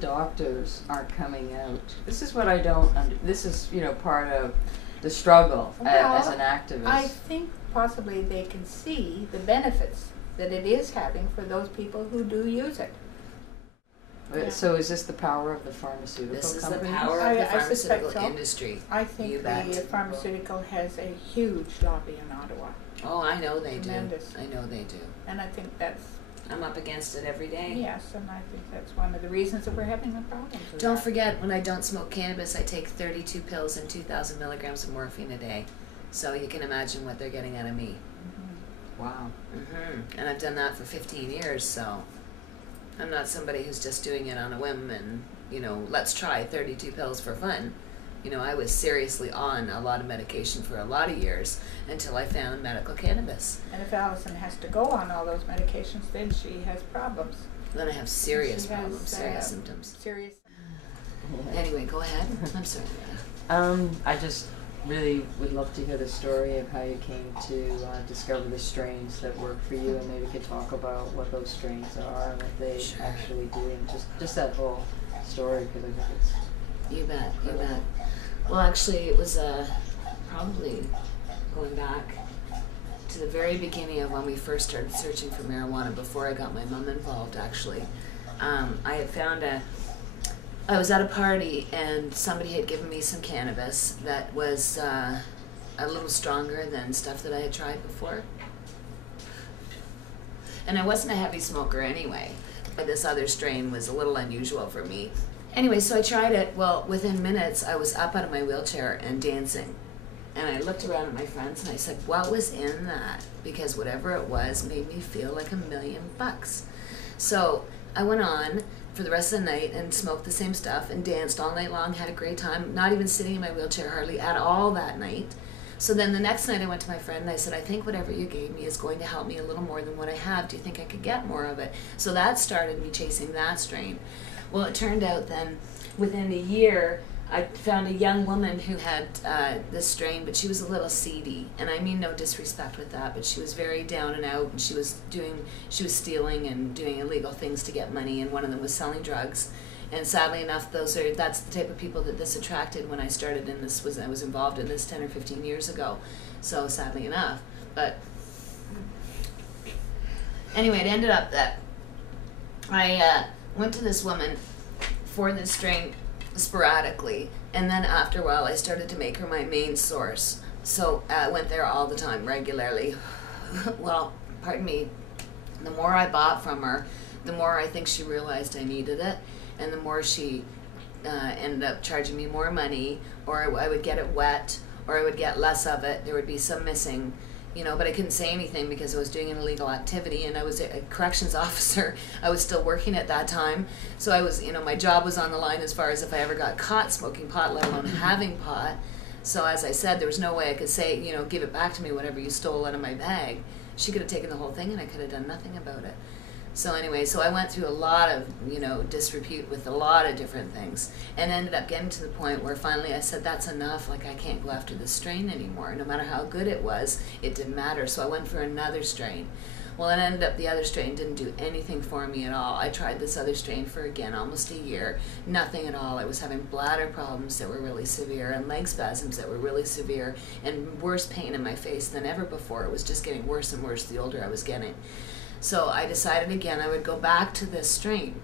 doctors aren't coming out? This is what I don't this is, part of the struggle as an activist. I think possibly they can see the benefits that it is having for those people who do use it. So is this the power of the pharmaceutical This is companies? the power of the I suspect pharmaceutical so. industry. I think the pharmaceutical has a huge lobby in Ottawa. Oh, I know they Tremendous. do. I know they do. And I think that's, I'm up against it every day. yes, and I think that's one of the reasons that we're having the problems with Don't that. forget, when I don't smoke cannabis, I take 32 pills and 2,000 milligrams of morphine a day. So you can imagine what they're getting out of me. Wow. And I've done that for 15 years, so I'm not somebody who's just doing it on a whim and, let's try 32 pills for fun. I was seriously on a lot of medication for a lot of years until I found medical cannabis. And if Alison has to go on all those medications, then she has problems. Then I have serious She has, problems, serious symptoms. Serious. Anyway, go ahead. I'm sorry. I just really would love to hear the story of how you came to discover the strains that work for you, and maybe we could talk about what those strains are and what they actually do, and just that whole story, because I think it's... You bet, you bet. Well, actually, it was probably going back to the very beginning of when we first started searching for marijuana, before I got my mom involved, actually. I had found I was at a party and somebody had given me some cannabis that was a little stronger than stuff that I had tried before. And I wasn't a heavy smoker anyway, but this other strain was a little unusual for me. Anyway, so I tried it. Well, within minutes, I was up out of my wheelchair and dancing. And I looked around at my friends and I said, what was in that? Because whatever it was made me feel like $1,000,000. So I went on for the rest of the night and smoked the same stuff and danced all night long, had a great time, not even sitting in my wheelchair hardly at all that night. So then the next night I went to my friend and I said, I think whatever you gave me is going to help me a little more than what I have. Do you think I could get more of it? So that started me chasing that strain. Well, it turned out then, within a year, I found a young woman who had this strain, but she was a little seedy. And I mean no disrespect with that, but she was very down and out, and she was stealing and doing illegal things to get money, and one of them was selling drugs. And sadly enough, that's the type of people that this attracted when I started in this, I was involved in this 10 or 15 years ago. So sadly enough. But anyway, it ended up that I went to this woman for this strain sporadically, and then after a while I started to make her my main source. So I went there all the time, regularly. Well, pardon me, the more I bought from her, the more I think she realized I needed it, and the more she ended up charging me more money, or I would get it wet, or I would get less of it. There would be some missing, but I couldn't say anything because I was doing an illegal activity, and I was a corrections officer. I was still working at that time. So I was, my job was on the line as far as if I ever got caught smoking pot, let alone having pot. So as I said, there was no way I could say, give it back to me, whatever you stole out of my bag. She could have taken the whole thing and I could have done nothing about it. So anyway, so I went through a lot of, disrepute with a lot of different things, and ended up getting to the point where finally I said, that's enough, like I can't go after this strain anymore. No matter how good it was, it didn't matter. So I went for another strain. Well, it ended up the other strain didn't do anything for me at all. I tried this other strain for, again, almost a year. Nothing at all. I was having bladder problems that were really severe, and leg spasms that were really severe, and worse pain in my face than ever before. It was just getting worse and worse the older I was getting. So I decided again I would go back to this strain.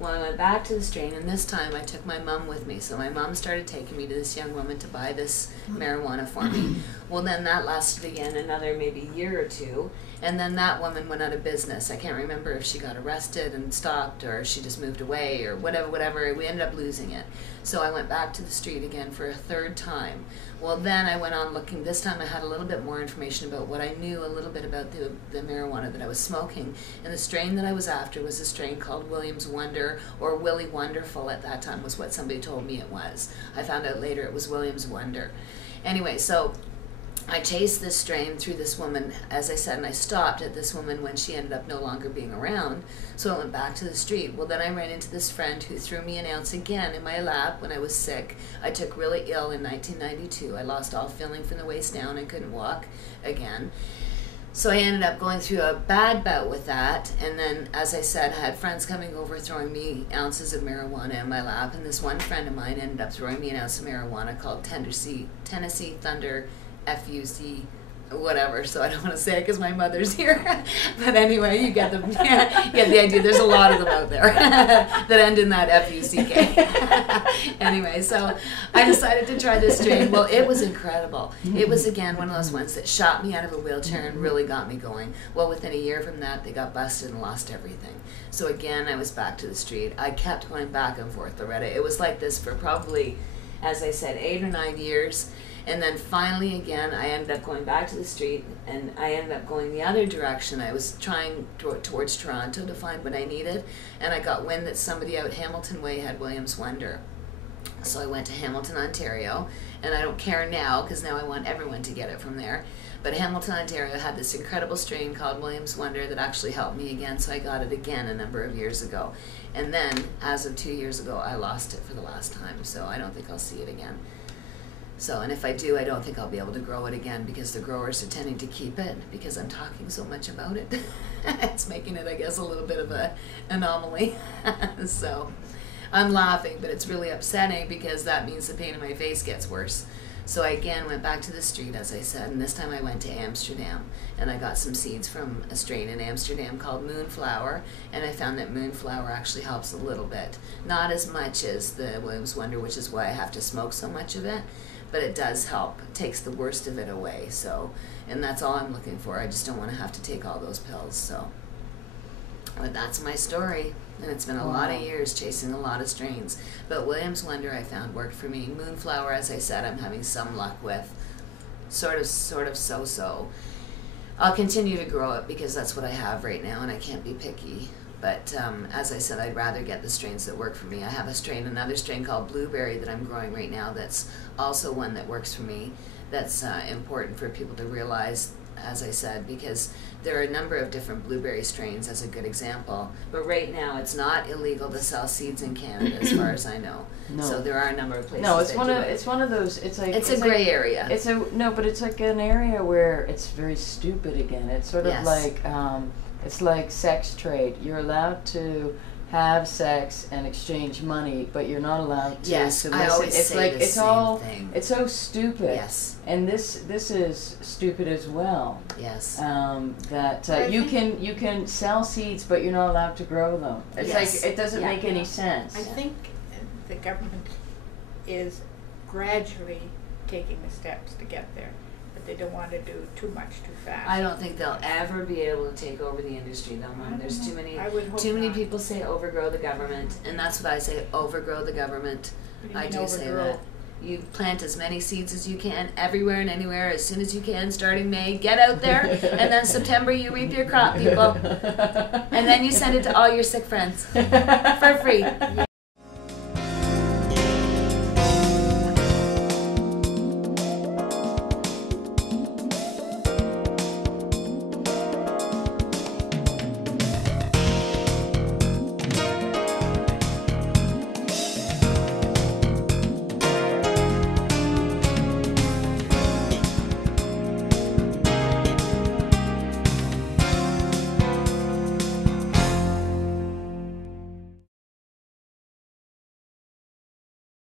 Well, I went back to the strain, and this time I took my mom with me. So my mom started taking me to this young woman to buy this marijuana for me. Well, then that lasted again another maybe year or two, and then that woman went out of business. I can't remember if she got arrested and stopped, or she just moved away, or whatever. We ended up losing it. So I went back to the street again for a third time. Well, then I went on looking. This time I had a little bit more information about what I knew a little bit about the marijuana that I was smoking. And the strain that I was after was a strain called William's Wonder, or Willy Wonderful at that time was what somebody told me it was. I found out later it was William's Wonder. Anyway, so I chased this strain through this woman, as I said, and I stopped at this woman when she ended up no longer being around. So I went back to the street. Well, then I ran into this friend who threw me an ounce again in my lap when I was sick. I took really ill in 1992. I lost all feeling from the waist down and couldn't walk again. So I ended up going through a bad bout with that, and then, as I said, I had friends coming over throwing me ounces of marijuana in my lap, and this one friend of mine ended up throwing me an ounce of marijuana called Tennessee Thunder FUC whatever, so I don't want to say it because my mother's here. But anyway, you get the idea. There's a lot of them out there that end in that F-U-C-K. Anyway, so I decided to try this strain. Well, it was incredible. It was, again, one of those ones that shot me out of a wheelchair and really got me going. Well, within a year from that, they got busted and lost everything. So again, I was back to the street. I kept going back and forth, Loretta. It was like this for probably, as I said, 8 or 9 years. And then finally, again, I ended up going back to the street, and I ended up going the other direction. I was trying towards Toronto to find what I needed, and I got wind that somebody out Hamilton Way had Williams Wonder. So I went to Hamilton, Ontario, and I don't care now because now I want everyone to get it from there. But Hamilton, Ontario had this incredible strain called Williams Wonder that actually helped me again, so I got it again a number of years ago. And then, as of 2 years ago, I lost it for the last time, so I don't think I'll see it again. So, and if I do, I don't think I'll be able to grow it again because the growers are tending to keep it because I'm talking so much about it. It's making it, I guess, a little bit of an anomaly. So, I'm laughing, but it's really upsetting because that means the pain in my face gets worse. So I again went back to the street, as I said, and this time I went to Amsterdam, and I got some seeds from a strain in Amsterdam called Moonflower, and I found that Moonflower actually helps a little bit. Not as much as the Williams Wonder, which is why I have to smoke so much of it, but it does help. It takes the worst of it away, so, and that's all I'm looking for. I just don't want to have to take all those pills, so. But that's my story, and it's been a lot of years chasing a lot of strains. But Williams Wonder I found worked for me. Moonflower, as I said, I'm having some luck with. Sort of so-so. I'll continue to grow it because that's what I have right now, and I can't be picky. But as I said, I'd rather get the strains that work for me. I have another strain called Blueberry that I'm growing right now that's also one that works for me. That's important for people to realize, as I said, because there are a number of different blueberry strains as a good example. But right now, it's not illegal to sell seeds in Canada, as far as I know. No. So there are a number of places. No, it's that one of those. It's like it's a gray area. But it's like an area where it's very stupid again. It's sort of like it's like sex trade. You're allowed to have sex and exchange money, but you're not allowed to. Yes, I always it's say like the it's same all. thing. It's so stupid. Yes. And this is stupid as well. Yes. That you can sell seeds, but you're not allowed to grow them. It's like it doesn't make any sense. I think the government is gradually taking the steps to get there, but they don't want to do too much too fast. I don't think they'll ever be able to take over the industry, though, Mom. There's too many people say overgrow the government, and that's what I say, overgrow the government. I do say that. You plant as many seeds as you can, everywhere and anywhere, as soon as you can, starting May. Get out there, and then September you reap your crop, people. And then you send it to all your sick friends for free.